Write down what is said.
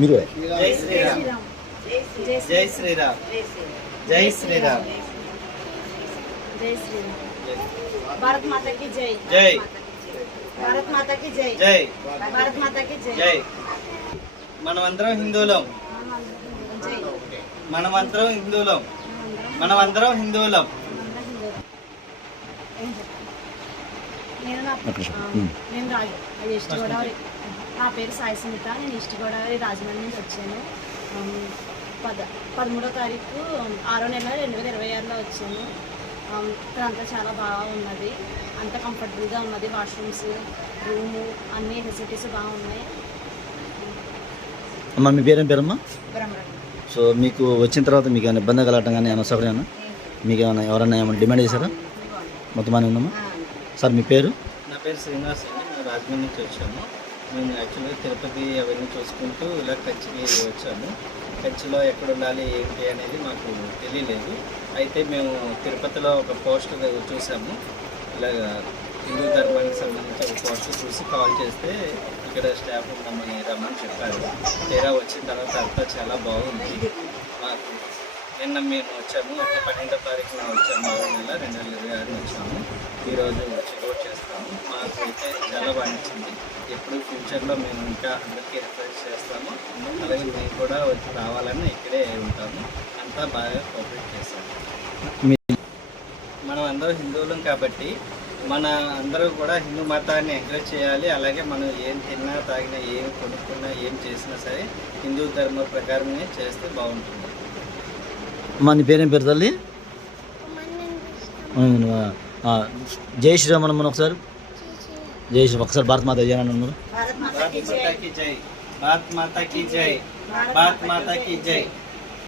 మీరు జై శ్రీరామ్ జై శ్రీరామ్ జై శ్రీరామ్ జై శ్రీరామ్ భారత్ మాతాకి జై జై భారత్ మాతాకి జై జై భారత్ మాతాకి జై జై మనమందరం హిందువులం జై మనమందరం హిందువులం మనమందరం హిందువులం నేను ఈస్ట్ గోదావరి. నా పేరు సాయి సుమిత. నేను ఈస్ట్ గోదావరి రాజమండ్రి నుంచి వచ్చాను. 13వ తారీఖు 6వ నెల 2026లో వచ్చాను. ఇక్కడ అంతా చాలా బాగా ఉన్నది, అంత కంఫర్టబుల్గా ఉన్నది. వాష్రూమ్స్, రూము, అన్ని ఫెసిలిటీస్ బాగున్నాయి. అమ్మ మీ పేరేం పేరమ్మా? సో మీకు వచ్చిన తర్వాత మీకు ఏమైనా ఇబ్బంది కలగటం కానీ ఏమైనా సౌకర్యం మీకు ఏమైనా ఎవరైనా ఏమైనా డిమాండ్ చేశారా? మొత్తం అని ఉందమ్మా. సార్ మీ పేరు? నా పేరు శ్రీనివాస్ అండి. మేము రాజమండ్రి నుంచి వచ్చాము. మేము యాక్చువల్గా తిరుపతి అవన్నీ చూసుకుంటూ ఇలా కంచికి వచ్చాము. కంచిలో ఎక్కడ ఉండాలి ఏంటి అనేది మాకు తెలియలేదు. అయితే మేము తిరుపతిలో ఒక పోస్టర్ చూసాము. ఇలాగ హిందూ ధర్మానికి సంబంధించి ఒక పోస్టర్ చూసి కాల్ చేస్తే ఇక్కడ స్టాఫ్ మమ్మల్ని రమ్మని చెప్పారు. తీరా వచ్చిన తర్వాత అంతా చాలా బాగుంది. మాకు నిన్న మేము వచ్చాము, అంటే 12వ తారీఖున వచ్చాము, 6వ నెల 2026 వచ్చాము. ఈరోజు చెక్అవుట్ చేస్తాము. మాకు అయితే చాలా బాగా నచ్చింది. ఎప్పుడు ఫ్యూచర్లో మేము ఇంకా అందరికీ రిక్వెస్ట్ చేస్తాము. అలాగే మేము కూడా వచ్చి రావాలని ఇక్కడే ఉంటాము. అంతా బాగా కోఆపరేట్ చేస్తాము. మనం అందరూ హిందువులం కాబట్టి మన అందరూ కూడా హిందూ మతాన్ని ఎంకరేజ్ చేయాలి. అలాగే మనం ఏం తిన్నా తాగినా ఏం కొనుక్కున్నా ఏం చేసినా సరే హిందూ ధర్మ ప్రకారమే చేస్తే బాగుంటుంది. అమ్మా నీ పేరేం పేరు తల్లి? జై శ్రీరామ్ అన్న ఒకసారి. జై శ్రీ ఒకసారి భారత్ మాత జయనన్నారు. భారత్ మాతాకి జై, భారత్ మాతాకి జై, భారత్ మాతాకి జై.